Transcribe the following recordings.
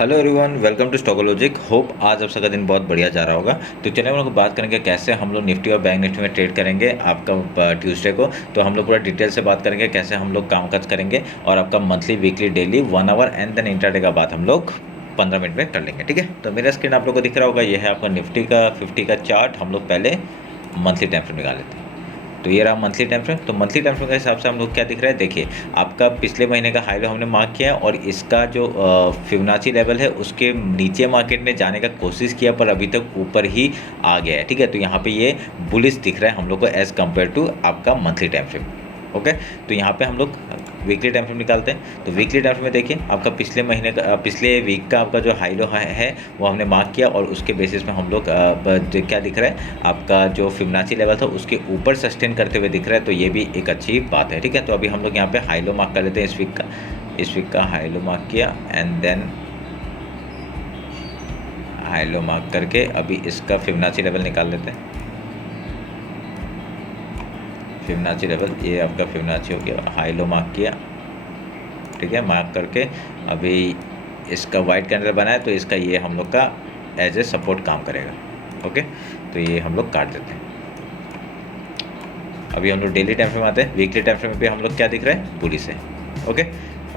Hello everyone, welcome to Stockologic. Hope आज आप सबका दिन बहुत बढ़िया जा रहा होगा। तो चलिए हम लोग बात करेंगे कैसे हम लोग निफ्टी और बैंक निफ्टी में ट्रेड करेंगे आपका ट्यूसडे को। तो हम लोग पूरा डिटेल से बात करेंगे कैसे हम लोग कामकाज करेंगे और आपका monthly weekly daily 1 hour and then intraday का बात हम लोग 15 मिनट में कर लेंगे। ठीक है, तो मेरा स्क्रीन आप लोग को दिख रहा होगा, ये है आपका निफ्टी का 50 का चार्ट। हम लोग पहले मंथली टाइम फ्रेम निकाल लेते हैं। तो ये रहा मंथली टाइम फ्रेम। तो मंथली टाइम फ्रेम के हिसाब से हम लोग क्या दिख रहा है, देखिए आपका पिछले महीने का हाई लो हमने मार्क किया है और इसका जो फिबोनाची लेवल है उसके नीचे मार्केट ने जाने का कोशिश किया पर अभी तक ऊपर ही आ गया है। ठीक है, तो यहाँ पे ये बुलिश दिख रहा है हम लोग को एज़ कम्पेयर टू आपका मंथली टाइम फ्रेम। ओके, तो यहाँ पे हम लोग वीकली टाइम फ्रेम निकालते हैं। तो वीकली टाइम फ्रेम में देखिए आपका पिछले महीने का पिछले वीक का आपका जो हाई लो है वो हमने मार्क किया और उसके बेसिस में हम लोग क्या दिख रहा है, आपका जो फिबोनाची लेवल था उसके ऊपर सस्टेन करते हुए दिख रहा है। तो ये भी एक अच्छी बात है। ठीक है, तो अभी हम लोग यहाँ पे हाई लो मार्क कर लेते हैं। इस वीक का हाई लो मार्क किया and then high low mark करके अभी इसका फिबोनाची लेवल निकाल लेते हैं। फिबोनाची लेवल ये आपका फिबोनाची हो गया, हाई लो मार्क किया। ठीक है, मार्क करके अभी इसका वाइट कैंडल बना है तो इसका ये हम लोग का एज ए सपोर्ट काम करेगा। ओके, तो ये हम लोग काट देते हैं। अभी हम लोग डेली टाइम फ्रेम आते हैं। वीकली टाइम फ्रेम पे हम लोग क्या दिख रहा है, बुलिश है। ओके,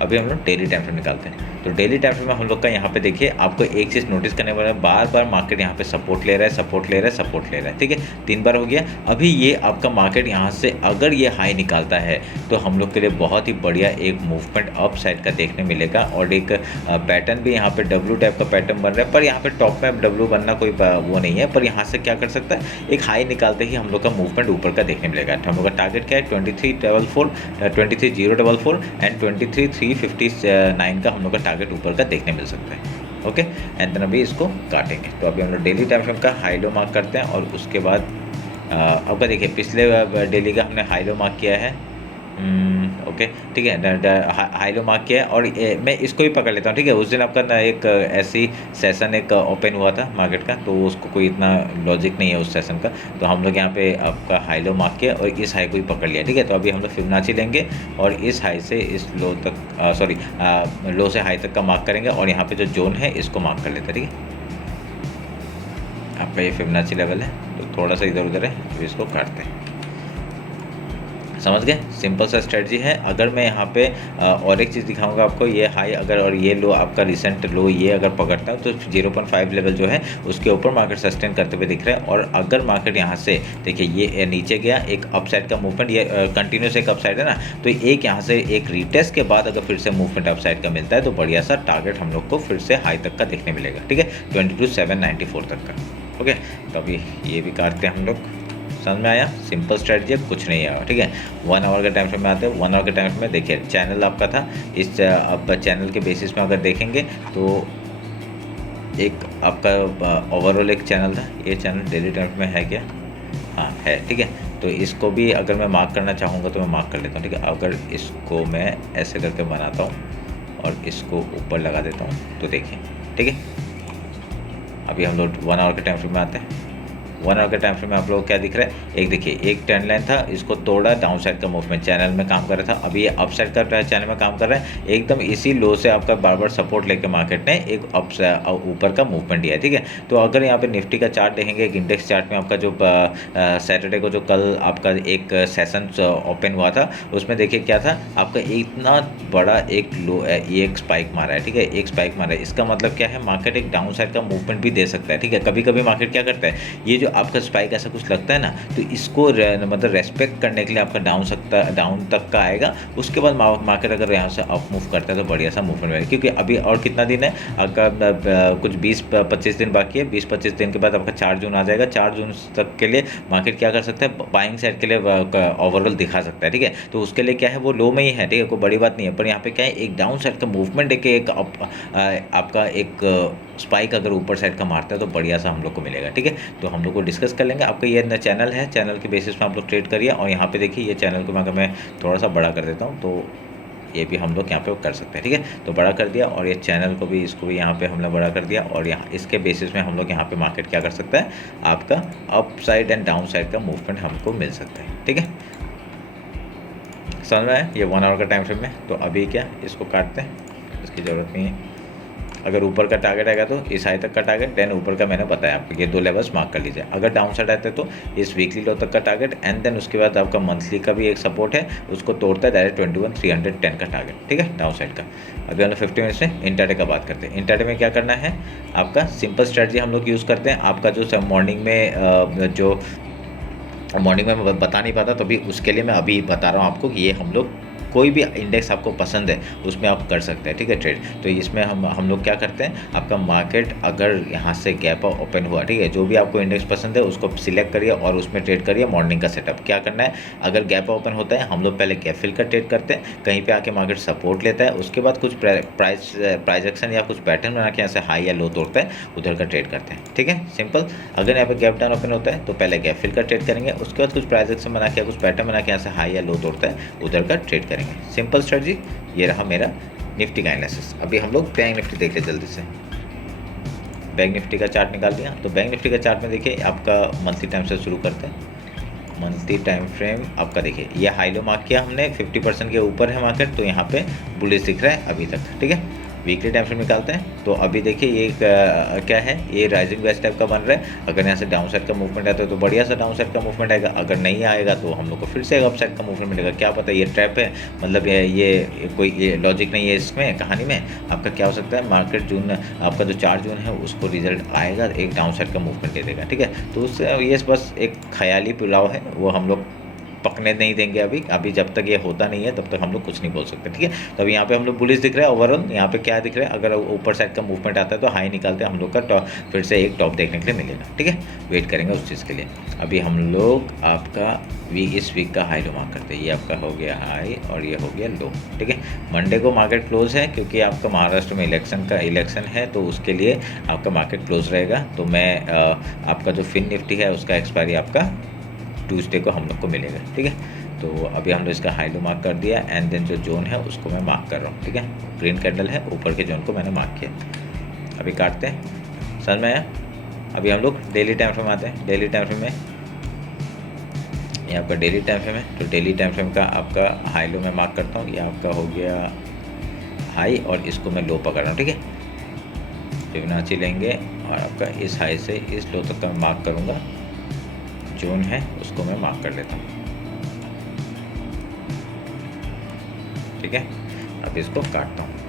अभी हम लोग डेली टाइम फ्रेम निकालते हैं। तो डेली टाइम फ्रेम में हम लोग का यहाँ पे देखिए आपको एक चीज़ नोटिस करने वाला है, बार बार मार्केट यहाँ पे सपोर्ट ले रहा है, सपोर्ट ले रहा है, सपोर्ट ले रहा है। ठीक है, 3 बार हो गया। अभी ये आपका मार्केट यहाँ से अगर ये हाई निकालता है तो हम लोग के लिए बहुत ही बढ़िया एक मूवमेंट अप साइड का देखने मिलेगा और एक पैटर्न भी यहाँ पे डब्ल्यू टाइप का पैटर्न बन रहा है। पर यहाँ पे टॉप में डब्ल्यू बनना कोई वो नहीं है, पर यहाँ से क्या कर सकता है, एक हाई निकालते ही हम लोग का मूवमेंट ऊपर का देखने मिलेगा। हम लोग का टारगेट क्या है, 23,044 एंड 23,359 का हम लोग का टारगेट ऊपर का देखने मिल सकता है। ओके, एंड देन अभी इसको काटेंगे। तो अभी हम लोग डेली टाइम फ्रेम का हाई लो मार्क करते हैं और उसके बाद आपका देखिए पिछले डेली का हमने हाई लो मार्क किया है। ओके, ठीक है, हाई लो मार्क किया है और मैं इसको भी पकड़ लेता हूँ। ठीक है, उस दिन आपका ना एक ऐसी सेशन एक ओपन हुआ था मार्केट का, तो उसको कोई इतना लॉजिक नहीं है उस सेशन का। तो हम लोग यहाँ पे आपका हाई लो मार्क किया और इस हाई को भी पकड़ लिया। ठीक है, तो अभी हम लोग फिबोनाची लेंगे और इस हाई से इस लो तक लो से हाई तक का मार्क करेंगे और यहाँ पे जो जोन है इसको मार्क कर लेते हैं। ठीक है, आपका ये फिबोनाची लेवल है तो थोड़ा सा इधर उधर है, तो इसको काटते हैं। समझ गए, सिंपल सा स्ट्रेटजी है। अगर मैं यहाँ पे और एक चीज़ दिखाऊंगा आपको, ये हाई अगर और ये लो आपका रिसेंट लो ये अगर पकड़ता है तो 0.5 लेवल जो है उसके ऊपर मार्केट सस्टेन करते हुए दिख रहा है। और अगर मार्केट यहाँ से देखिए ये नीचे गया, एक अपसाइड का मूवमेंट, ये कंटिन्यूस एक अपसाइड है ना, तो एक यहाँ से एक रीटेस्ट के बाद अगर फिर से मूवमेंट अपसाइड का मिलता है तो बढ़िया सा टारगेट हम लोग को फिर से हाई तक का देखने मिलेगा। ठीक है, 22,794 तक का। ओके, तो अभी ये भी काटते हैं हम लोग। समझ में आया, सिंपल स्ट्रेटजी है, कुछ नहीं आया। ठीक है, 1 आवर के टाइम फ्रेम में आते हैं। 1 आवर के टाइम फ्रेम में देखिए चैनल आपका था, इस अब चैनल के बेसिस में अगर देखेंगे तो एक आपका ओवरऑल एक चैनल था। ये चैनल डेली टाइम फ्रेम में है क्या, हाँ है। ठीक है, तो इसको भी अगर मैं मार्क करना चाहूँगा तो मैं मार्क कर लेता हूँ। ठीक है, अगर इसको मैं ऐसे करके बनाता हूँ और इसको ऊपर लगा देता हूँ तो देखिए। ठीक है, अभी हम लोग 1 आवर के टाइम फ्रेम में आते हैं। 1 आवर के टाइम फ्रेम में आप लोगों को क्या दिख रहा है, एक देखिए एक ट्रेंड लाइन था, इसको तोड़ा, डाउन साइड का मूवमेंट चैनल में काम कर रहा था। अभी ये अप साइड का चैनल में काम कर रहा है। एकदम इसी लो से आपका बार बार सपोर्ट लेके मार्केट ने एक ऊपर का मूवमेंट दिया है। ठीक है, तो अगर यहाँ पे निफ्टी का चार्ट देखेंगे, एक इंडेक्स चार्ट में आपका जो सैटरडे को जो कल आपका एक सेशन ओपन हुआ था उसमें देखिए क्या था, आपका इतना बड़ा एक लो ये एक स्पाइक मारा है। ठीक है, एक स्पाइक मारा है, इसका मतलब क्या है, मार्केट एक डाउन साइड का मूवमेंट भी दे सकता है। ठीक है, कभी कभी मार्केट क्या करता है, ये जो आपका स्पाइक ऐसा कुछ लगता है ना, तो इसको मतलब रेस्पेक्ट करने के लिए आपका डाउन तक का आएगा। उसके बाद मार्केट अगर यहाँ से अप मूव करता है तो बढ़िया सा मूवमेंट मिलेगा। क्योंकि अभी और कितना दिन है आपका, कुछ 20-25 दिन बाकी है। 20-25 दिन के बाद आपका 4 जून आ जाएगा। 4 जून तक के लिए मार्केट क्या कर सकता है, बाइंग साइड के लिए ओवरऑल दिखा सकता है। ठीक है, तो उसके लिए क्या है, वो लो में ही है। ठीक है, कोई बड़ी बात नहीं है, पर यहाँ पे क्या है, एक डाउन साइड का मूवमेंट एक आपका एक स्पाइक अगर ऊपर साइड का मारता है तो बढ़िया सा हम लोग को मिलेगा। ठीक है, तो हम लोग को डिस्कस कर लेंगे। आपका ये चैनल है, चैनल के बेसिस में आप लोग ट्रेड करिए। और यहाँ पे देखिए ये चैनल को अगर मैं थोड़ा सा बड़ा कर देता हूँ तो ये भी हम लोग यहाँ पे कर सकते हैं। ठीक है, तो बड़ा कर दिया और ये चैनल को भी, इसको भी यहाँ पे हमने बड़ा कर दिया। और यहाँ इसके बेसिस में हम लोग यहाँ पे मार्केट क्या कर सकता है, आपका up side and down side का मूवमेंट हमको मिल सकता है। ठीक है, समझ में आया, ये 1 आवर का टाइम फ्रेम में। तो अभी क्या इसको काटते हैं, इसकी ज़रूरत नहीं है। अगर ऊपर का टारगेट आएगा तो इस हाई तक का टारगेट, देन ऊपर का मैंने बताया आपको ये 2 लेवल्स मार्क कर लीजिए। अगर डाउन साइड आता है तो इस वीकली लो तक का टारगेट, एंड देन उसके बाद आपका मंथली का भी एक सपोर्ट है, उसको तोड़ता है डायरेक्ट 21,310 का टारगेट, ठीक है, डाउन साइड का। अभी हम लोग 50 मिनट्स में इंट्राडे का बात करते हैं। इंट्राडे में क्या करना है, आपका सिंपल स्ट्रेटजी हम लोग यूज़ करते हैं। आपका जो मॉर्निंग में मैं बता नहीं पाता, तो अभी उसके लिए मैं अभी बता रहा हूँ आपको कि ये हम लोग कोई भी इंडेक्स आपको पसंद है उसमें आप कर सकते हैं, ठीक है, ट्रेड। तो इसमें हम लोग क्या करते हैं, आपका मार्केट अगर यहाँ से गैप ओपन हुआ, ठीक है, जो भी आपको इंडेक्स पसंद है उसको सिलेक्ट करिए और उसमें ट्रेड करिए। मॉर्निंग का सेटअप क्या करना है, अगर गैप ओपन होता है हम लोग पहले गैप फिल का ट्रेड करते हैं, कहीं पे आके मार्केट सपोर्ट लेता है, उसके बाद कुछ प्राइस एक्शन या कुछ पैटर्न बना के यहाँ से हाई या लो तोड़ता है, उधर का ट्रेड करते हैं, ठीक है, सिंपल। अगर यहाँ पे गैप डाउन ओपन होता है तो पहले गैप फिल का ट्रेड करेंगे, उसके बाद कुछ प्राइस एक्शन बना के कुछ पैटर्न बना के यहाँ से हाई या लो तोड़ता है, उधर का ट्रेड करेंगे। Simple strategy. ये रहा मेरा निफ्टी का एनालिसिस। अभी हम लोग बैंक निफ्टी देख ले जल्दी से। बैंक निफ्टी का चार्ट निकाल दिया, तो बैंक निफ्टी का चार्ट में देखिए आपका मंथली टाइम से शुरू करते हैं। मंथली टाइम फ्रेम आपका देखिए ये हाई लो मार्क किया हमने, 50% के ऊपर है मार्केट, तो यहाँ पे बुलिश दिख रहा है अभी तक, ठीक है। वीकली टाइम फ्रेम निकालते हैं, तो अभी देखिए ये क्या है, ये राइजिंग वेज टाइप का बन रहा है। अगर यहाँ से डाउन साइड का मूवमेंट आता है तो बढ़िया सा डाउन साइड का मूवमेंट आएगा, अगर नहीं आएगा तो हम लोग को फिर से अप साइड का मूवमेंट मिलेगा। क्या पता ये ट्रैप है, मतलब ये कोई ये लॉजिक नहीं है इसमें, कहानी में। आपका क्या हो सकता है, मार्केट जून आपका जो 4 जून है उसको रिजल्ट आएगा, एक डाउन साइड का मूवमेंट दे देगा, ठीक है। तो उससे ये बस एक ख्याली पुलाव है, वो हम लोग पकने नहीं देंगे अभी जब तक ये होता नहीं है तब तक हम लोग कुछ नहीं बोल सकते, ठीक है। तो अभी यहाँ पे हम लोग बुलिश दिख रहा है ओवरऑल। यहाँ पे क्या दिख रहा है, अगर ऊपर साइड का मूवमेंट आता है तो हाई निकालते हैं हम लोग का टॉप, फिर से एक टॉप देखने के लिए मिलेगा, ठीक है। वेट करेंगे उस चीज़ के लिए। अभी हम लोग आपका इस वीक का हाई लो मार्क करते हैं। ये आपका हो गया हाई और ये हो गया लो, ठीक है। मंडे को मार्केट क्लोज है क्योंकि आपका महाराष्ट्र में इलेक्शन है, तो उसके लिए आपका मार्केट क्लोज रहेगा। तो मैं आपका जो फिन निफ्टी है उसका एक्सपायरी आपका ट्यूसडे को हम लोग को मिलेगा, ठीक है। तो अभी हम लोग इसका हाई लो मार्क कर दिया, एंड देन जो जोन है उसको मैं मार्क कर रहा हूँ, ठीक है। ग्रीन कैंडल है, ऊपर के जोन को मैंने मार्क किया। अभी काटते हैं, समझ में आया। अभी हम लोग डेली टाइम फ्रेम आते हैं। डेली टाइम फ्रेम में ये आपका डेली टाइम फ्रेम है, तो डेली टाइम फ्रेम का आपका हाई लो मैं मार्क करता हूँ। ये आपका हो गया हाई और इसको मैं लो पकड़ रहा हूँ, ठीक है। फिबोनाची लेंगे और आपका इस हाई से इस लो तक का मैं मार्क करूँगा, जोन है उसको मैं मार्क कर लेता हूँ, ठीक है। अब इसको काटता हूँ।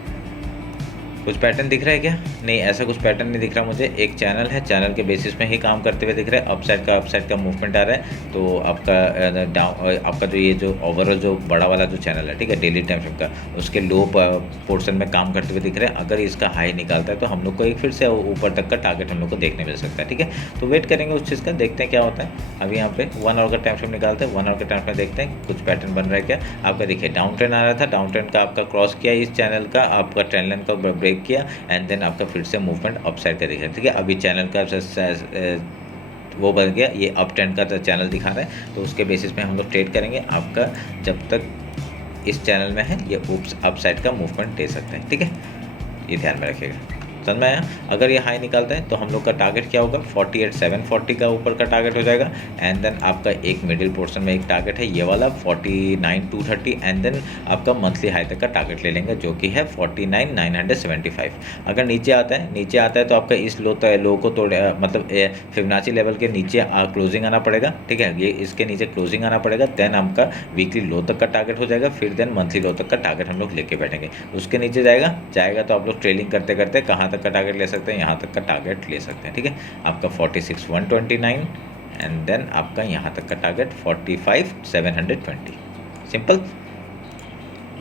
कुछ पैटर्न दिख रहा है क्या? नहीं, ऐसा कुछ पैटर्न नहीं दिख रहा मुझे। एक चैनल है, चैनल के बेसिस में ही काम करते हुए दिख रहा है। अपसाइड का मूवमेंट आ रहा है, तो आपका डाउन आपका जो ये जो ओवरऑल जो बड़ा वाला जो चैनल है, ठीक है, डेली टाइम फ्रेम का, उसके लो पोर्शन में काम करते हुए दिख रहा है। अगर इसका हाई निकालता है तो हम लोग को एक फिर से ऊपर तक का टारगेट हम लोग को देखने मिल सकता है, ठीक है। तो वेट करेंगे उस चीज़ का, देखते हैं क्या होता है। अभी यहाँ पे 1 आवर का टाइम फ्रेम निकालते हैं। 1 आवर के टाइम फ्रेम देखते हैं कुछ पैटर्न बन रहा है क्या। आपका देखिए डाउन ट्रेंड आ रहा था, डाउन ट्रेंड का आपका क्रॉस किया, इस चैनल का आपका ट्रेंड लाइन का ब्रेक किया, एंड देन आपका फिर से मूवमेंट अपसाइड का दिखा, ठीक है। अभी चैनल का वो बन गया, ये अप ट्रेंड का चैनल दिखा रहा है, तो उसके बेसिस में हम लोग ट्रेड करेंगे। आपका जब तक इस चैनल में है ये अपसाइड का मूवमेंट दे सकते हैं, ठीक है, ये ध्यान में रखिएगा। समझ में आया। अगर ये हाई निकालता है तो हम लोग का टारगेट क्या होगा, 48,740 का ऊपर का टारगेट हो जाएगा। एंड देन आपका एक मिडिल पोर्शन में एक टारगेट है ये वाला 49,230, एंड देन आपका मंथली हाई तक का टारगेट ले लेंगे जो कि है 49,975। अगर नीचे आता है तो आपका इस लो को तोड़े, मतलब फिबोनाची लेवल के नीचे क्लोजिंग आना पड़ेगा, ठीक है। ये इसके नीचे क्लोजिंग आना पड़ेगा, देन आपका वीकली लो तक का टारगेट हो जाएगा, फिर देन मंथली लो तक का टारगेट हम लोग लेके बैठेंगे। उसके नीचे जाएगा तो आप लोग ट्रेलिंग करते करते कहाँ तक का टारगेट ले सकते हैं, यहाँ तक का टारगेट ले सकते हैं, ठीक है। आपका 46,129, एंड देन आपका यहाँ तक का टारगेट 45,720। सिंपल।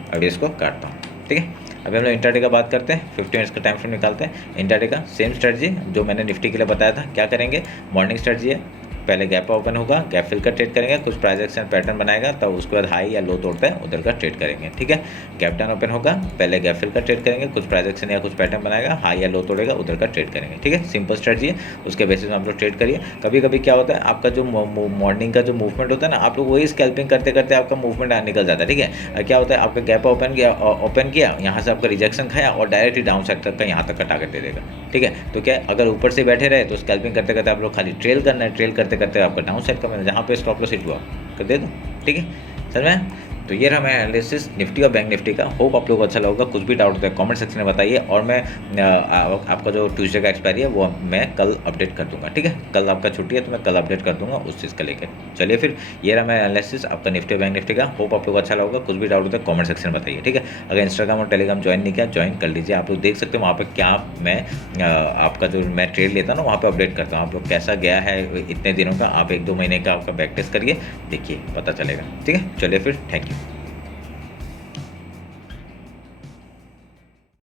अभी इसको काटता हूँ, ठीक है। अभी हम लोग इंट्राडे का बात करते हैं। 50 मिनट्स का टाइम फ्रेम निकालते हैं। इंट्राडे का सेम स्ट्रेटजी जो मैंने निफ्टी के लिए बताया था। क्या करेंगे, मॉर्निंग स्ट्रेटजी है, पहले गैप ओपन होगा, गैप फिल का ट्रेड करेंगे, कुछ प्राइस एक्शन पैटर्न बनाएगा, तब उसके बाद हाई या लो तोड़ता है उधर का ट्रेड करेंगे, ठीक है। गैप डाउन ओपन होगा, पहले गैप फिल का ट्रेड करेंगे, कुछ प्राइस एक्शन या कुछ पैटर्न बनाएगा, हाई या लो तोड़ेगा, उधर का ट्रेड करेंगे, ठीक है। सिंपल स्ट्रेटजी है, उसके बेसिस में आप लोग ट्रेड करिए। कभी कभी क्या होता है, आपका जो मॉर्निंग का जो मूवमेंट होता है ना, आप लोग वही स्कैल्पिंग करते करते आपका मूवमेंट निकल जाता है, ठीक है। क्या होता है, आपका गैप ओपन किया, यहाँ से आपका रिजेक्शन खाया और डायरेक्टली डाउन साइड तक का यहाँ तक का टारगेट दे देगा, ठीक है। तो क्या अगर ऊपर से बैठे रहे तो स्कैल्पिंग करते करते आप लोग खाली ट्रेल करना है, ट्रेल करते करते आपका डाउन साइड का मैंने जहाँ पे स्टॉप लॉस हिट हुआ कर दे दो, ठीक है। समझ में। तो ये रहा मेरा एनालिसिस निफ्टी और बैंक निफ्टी का। होप आप लोग को अच्छा लगेगा। कुछ भी डाउट होता है कमेंट सेक्शन में बताइए, और मैं आपका जो ट्यूसडे का एक्सपायरी है वो मैं कल अपडेट कर दूंगा, ठीक है। कल आपका छुट्टी है तो मैं कल अपडेट कर दूंगा उस चीज़ का लेकर। चलिए फिर, ये रहा मेरा एनालिसिस आपका निफ्टी और बैंक निफ्टी का। होप आप लोग को अच्छा लगेगा। कुछ भी डाउट होता है कमेंट सेक्शन में बताइए, ठीक है। अगर इंस्टाग्राम और टेलीग्राम ज्वाइन नहीं किया, ज्वाइन कर लीजिए। आप लोग देख सकते हो वहाँ पर क्या मैं आपका जो मैं ट्रेड लेता हूँ ना वहाँ पर अपडेट करता हूँ। आप लोग कैसा गया है इतने दिनों का, आप 1-2 महीने का आपका बैक टेस्ट करिए, देखिए पता चलेगा, ठीक है। चलिए फिर, थैंक यू।